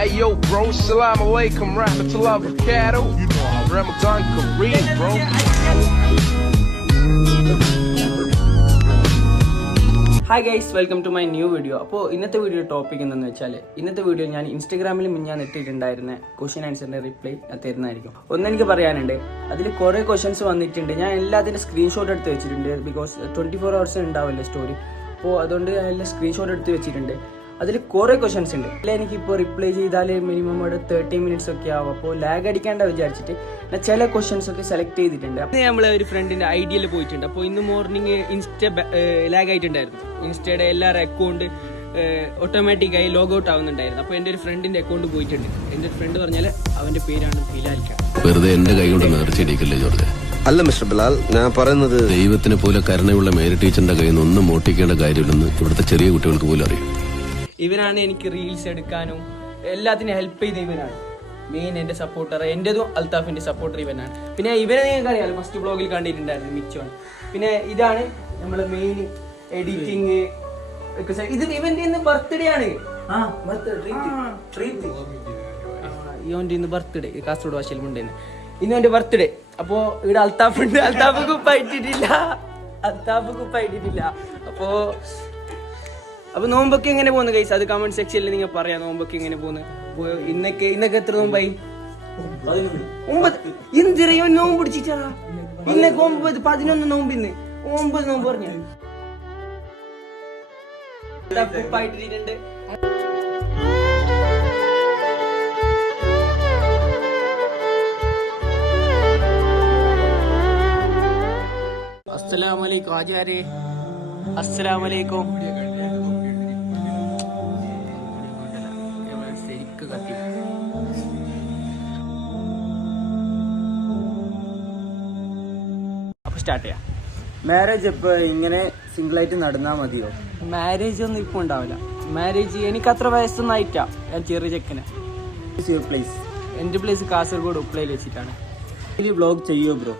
Hey yo bro, salam alaikum, rahmatullah barakatuh. Ramadan Kareem bro. Hi guys, welcome to my new video. അപ്പോൾ ഇന്നത്തെ video topic എന്താണെന്ന് വെച്ചാൽ, ഇന്നത്തെ video ഞാൻ ഇൻസ്റ്റാഗ്രാമിൽ ഞാൻ ഇട്ടിട്ടുണ്ടായിരുന്ന ക്വസ്റ്റ്യൻ ആൻസറിൻ്റെ റിപ്ലൈ തരുന്നതായിരിക്കും. ഒന്നെനിക്ക് പറയാനുണ്ട്, അതിൽ കുറേ ക്വസ്റ്റ്യൻസ് വന്നിട്ടുണ്ട്. ഞാൻ എല്ലാത്തിൻ്റെ സ്ക്രീൻഷോട്ട് എടുത്ത് വെച്ചിട്ടുണ്ട്. ബിക്കോസ് 24 hours ഉണ്ടാവില്ല സ്റ്റോറി. അപ്പോൾ അതുകൊണ്ട് ഞാൻ എല്ലാം സ്ക്രീൻഷോട്ട് എടുത്ത് വെച്ചിട്ടുണ്ട്. അതിൽ കുറേ ക്വസ്റ്റ്യൻസ് ഉണ്ട്. അല്ല, എനിക്കിപ്പോൾ റിപ്ലൈ ചെയ്താൽ മിനിമം ഒരു 30 minutes ഒക്കെ ആവും. അപ്പോൾ ലാഗ് അടിക്കാണ്ട വിചാരിച്ചിട്ട് ഞാൻ ചില ക്വസ്റ്റ്യൻസ് ഒക്കെ സെലക്ട് ചെയ്തിട്ടുണ്ട്. അപ്പോൾ നമ്മൾ ഒരു ഫ്രണ്ടിൻ്റെ ഐഡിയയിൽ പോയിട്ടുണ്ട്. അപ്പോൾ ഇന്ന് മോർണിംഗ് ഇൻസ്റ്റ ലാഗ് ആയിട്ടുണ്ടായിരുന്നു. ഇൻസ്റ്റയുടെ എല്ലാവരുടെ അക്കൗണ്ട് ഓട്ടോമാറ്റിക്കായി ലോഗ് ഔട്ട് ആവുന്നുണ്ടായിരുന്നു. അപ്പോൾ എൻ്റെ ഒരു ഫ്രണ്ടിൻ്റെ അക്കൗണ്ട് പോയിട്ടുണ്ട്. എൻ്റെ ഒരു ഫ്രണ്ട് പറഞ്ഞാൽ അവൻ്റെ പേരാണ് ബിലാൽക്ക. വെറുതെ എന്റെ കൈ കൊണ്ട് നേർച്ചയിടിക്കല്ലേ ജോർജ്. അല്ല മിസ്റ്റർ ബിലാൽ, ഞാൻ പറയുന്നത് ദൈവത്തിനെ പോലെ കരുണയുള്ള മേരി ടീച്ചറിന്റെ കയ്യിൽ നിന്ന് ഒന്നും മോട്ടിക്കേണ്ട കാര്യമില്ലെന്ന് ഇവിടുത്തെ ചെറിയ കുട്ടികൾക്ക് പോലും അറിയാം. ഇവനാണ് എനിക്ക് റീൽസ് എടുക്കാനും എല്ലാത്തിനും ഹെൽപ്പ് ചെയ്ത ഇവനാണ് മെയിൻ എൻ്റെ സപ്പോർട്ടർ. എൻ്റെതും അൽത്താഫിൻ്റെ സപ്പോർട്ടർ ഇവനാണ്. പിന്നെ ഇവനെ നിങ്ങൾക്ക് അറിയാമല്ലോ, ഫസ്റ്റ് ബ്ലോഗിൽ കണ്ടിട്ടുണ്ടായിരുന്നു, മിച്ചോണ്. പിന്നെ ഇതാണ് നമ്മളെ മെയിൻ എഡിറ്റിങ്. ഇത് ഇവന്റെ ഇന്ന് ബർത്ത്ഡേ ആണ്. ഇവന്റെ ഇന്ന് ബർത്ത്ഡേ കാസർഗോഡ് ഭാഷയിൽ ഉണ്ടെന്ന്. ഇന്ന് എന്റെ ബർത്ത്ഡേ. അപ്പോ ഇവിടെ അൽത്താഫ് ഉണ്ട്. അൽത്താഫ് കുപ്പായിട്ടിട്ടില്ല. അപ്പൊ നോമ്പൊക്കെ എങ്ങനെ പോകുന്നു ഗൈസ്? അത് കമന്റ് സെക്ഷനിൽ നിങ്ങൾ പറയാം. നോമ്പൊക്കെ എങ്ങനെ പോകുന്നു? ഇന്നൊക്കെ എത്ര നോമ്പായി? 9. എന്തിനാ നോമ്പ് പിടിച്ചിട്ടാ? ഇന്നൊക്കെ 9, 11 നോമ്പ്. ഇന്ന് 9 നോമ്പ് പറഞ്ഞു. കുപ്പായിട്ടിട്ടുണ്ട്. അസ്സലാമലൈക്കും ആചാര്യ. അസ്സലാമലൈക്കും. ശരിക്ക് കത്തി. അപ്പൊ സ്റ്റാർട്ട് ചെയ്യാം. മാരേജ് ഇപ്പൊ ഇങ്ങനെ സിംഗിൾ ആയിട്ട് നടന്നാ മതിയോ? മാരേജ് ഒന്നും ഇപ്പൊ ഉണ്ടാവില്ല. മാരേജ് എനിക്ക് അത്ര വയസ്സൊന്നും ആയിട്ടാ. ഞാൻ ചെറിയ ചെക്കന്. പ്ലേസ് എന്റെ പ്ലേസ് കാസർഗോഡ് ഉപ്പളയിൽ വെച്ചിട്ടാണ്. ഡെയിലി വ്ളോഗ് ചെയ്യോ ബ്രോ?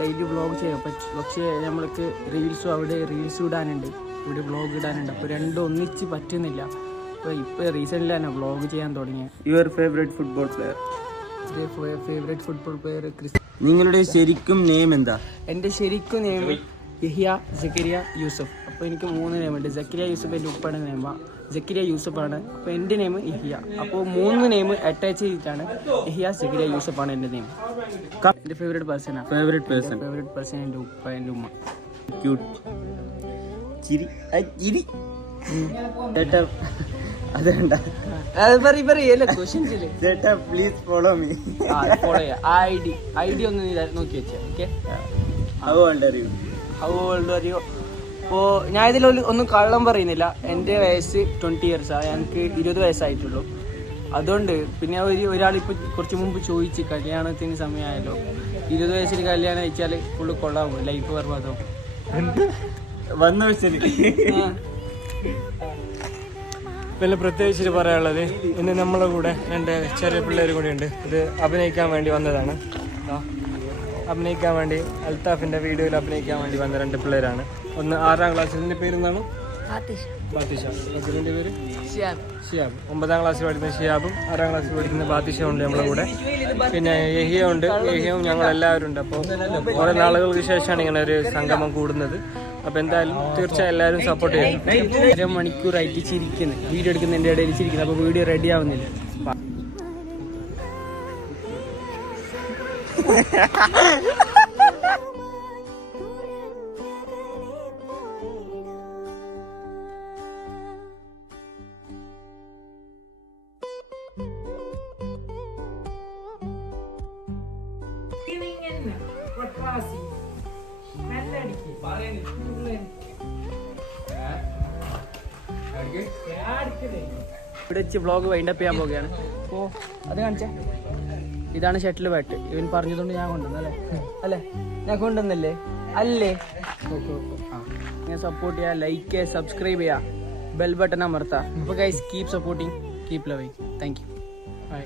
ഡെയിലി വ്ളോഗ് ചെയ്യാം. പക്ഷേ നമ്മൾക്ക് റീൽസും അവിടെ റീൽസ് ഇടാനുണ്ട്, ഇവിടെ വ്ളോഗ് ഇടാനുണ്ട്. അപ്പോൾ രണ്ടും ഒന്നിച്ച് പറ്റുന്നില്ല. അപ്പോൾ ഇപ്പോൾ റീസെൻ്റ്ലി തന്നെ വ്ളോഗ് ചെയ്യാൻ തുടങ്ങിയ. Your favourite football player? Favourite football player നിങ്ങളുടെ ശരിക്കും നെയിം എന്താ? എൻ്റെ ശരിക്കും നെയിം യഹിയ സക്കരിയ യൂസഫ്. അപ്പോൾ എനിക്ക് 3 നെയിമുണ്ട്. സക്കരിയ യൂസഫ് എൻ്റെ ഉപ്പയുടെ നെയിമാണ്, സക്കരിയ യൂസഫാണ്. അപ്പോൾ എൻ്റെ നെയിം യഹിയ. അപ്പോൾ 3 നെയിം അറ്റാച്ച് ചെയ്തിട്ടാണ് യഹിയ സക്കരിയ യൂസഫാണ് എൻ്റെ നെയിം. എൻ്റെ ഫേവറേറ്റ് പേഴ്സണാണ്. ഫേവറേറ്റ് പേഴ്സൺ എൻ്റെ ഉപ്പ, എൻ്റെ ഉമ്മ. ക്യൂട്ട് ചിരി. അതുണ്ട ചേട്ടാ പ്ലീസ് ഫോളോ മീ. ഫോളോ ചെയ്യാം. ഐഡി ഒന്ന് നോക്കി വെച്ചേ. Okay. How old are you? അപ്പോൾ ഞാൻ ഇതിൽ ഒന്നും കള്ളം പറയുന്നില്ല. എൻ്റെ വയസ്സ് 20 years. എനിക്ക് 20 വയസ്സായിട്ടുള്ളൂ. അതുകൊണ്ട് പിന്നെ ഒരാളിപ്പോൾ കുറച്ച് മുമ്പ് ചോദിച്ച് കല്യാണത്തിന് സമയമായല്ലോ, 20 വയസ്സിൽ കല്യാണം അയച്ചാൽ ഫുള്ള് കൊള്ളാമോ, ലൈഫ് ബർബാദാവും. വന്ന വെച്ചാൽ പിന്നെ പ്രത്യേകിച്ചിട്ട് പറയാനുള്ളത്, ഇന്ന് നമ്മളെ കൂടെ എൻ്റെ ചെറിയ പിള്ളേർ കൂടെ ഉണ്ട്. ഇത് അഭിനയിക്കാൻ വേണ്ടി വന്നതാണ്. അഭിനയിക്കാൻ വേണ്ടി അൽത്താഫിൻ്റെ വീഡിയോയിൽ അഭിനയിക്കാൻ വേണ്ടി വന്ന 2 പിള്ളേരാണ്. ഒന്ന് 6ാം ക്ലാസ്സിൽ. ഇതിൻ്റെ പേരെന്താണ്? ബാത്തിഷ. ഇതിൻ്റെ പേര് ഷിയാബ്. 9ാം ക്ലാസ്സിൽ പഠിക്കുന്ന ഷിയാബും 6ാം ക്ലാസ്സിൽ പഠിക്കുന്ന ബാത്തിഷ ഉണ്ട് നമ്മളെ കൂടെ. പിന്നെ യഹിയ ഉണ്ട്. യഹിയവും ഞങ്ങളെല്ലാവരും ഉണ്ട്. അപ്പോൾ കുറേ നാളുകൾക്ക് ശേഷമാണ് ഇങ്ങനെ ഒരു സംഗമം കൂടുന്നത്. അപ്പോൾ എന്തായാലും തീർച്ചയായും എല്ലാവരും സപ്പോർട്ട് ചെയ്യും. 1 മണിക്കൂറായിട്ട് ചിരിക്കുന്നത്, വീഡിയോ എടുക്കുന്നതിൻ്റെ ഇടയിൽ ചിരിക്കുന്നത്. അപ്പോൾ വീഡിയോ റെഡി ആവുന്നില്ല. ഇവിടെ വെച്ച് വ്ളോഗ് വൈൻഡപ്പ് ചെയ്യാൻ പോവുകയാണ്. അപ്പോൾ അത് കാണിച്ചേ. ഇതാണ് ഷട്ടിൽ ബാറ്റ്. ഇവൻ പറഞ്ഞതുകൊണ്ട് ഞാൻ കൊണ്ടുവന്നു അല്ലേ? ഞാൻ കൊണ്ടുവന്നല്ലേ? അല്ലേ? ഞാൻ സപ്പോർട്ട് ചെയ്യുക, ലൈക്ക് ചെയ്യുക, സബ്സ്ക്രൈബ് ചെയ്യുക, ബെൽ ബട്ടൺ അമർത്താം. അപ്പോൾ guys, keep supporting, keep loving. Thank you. By.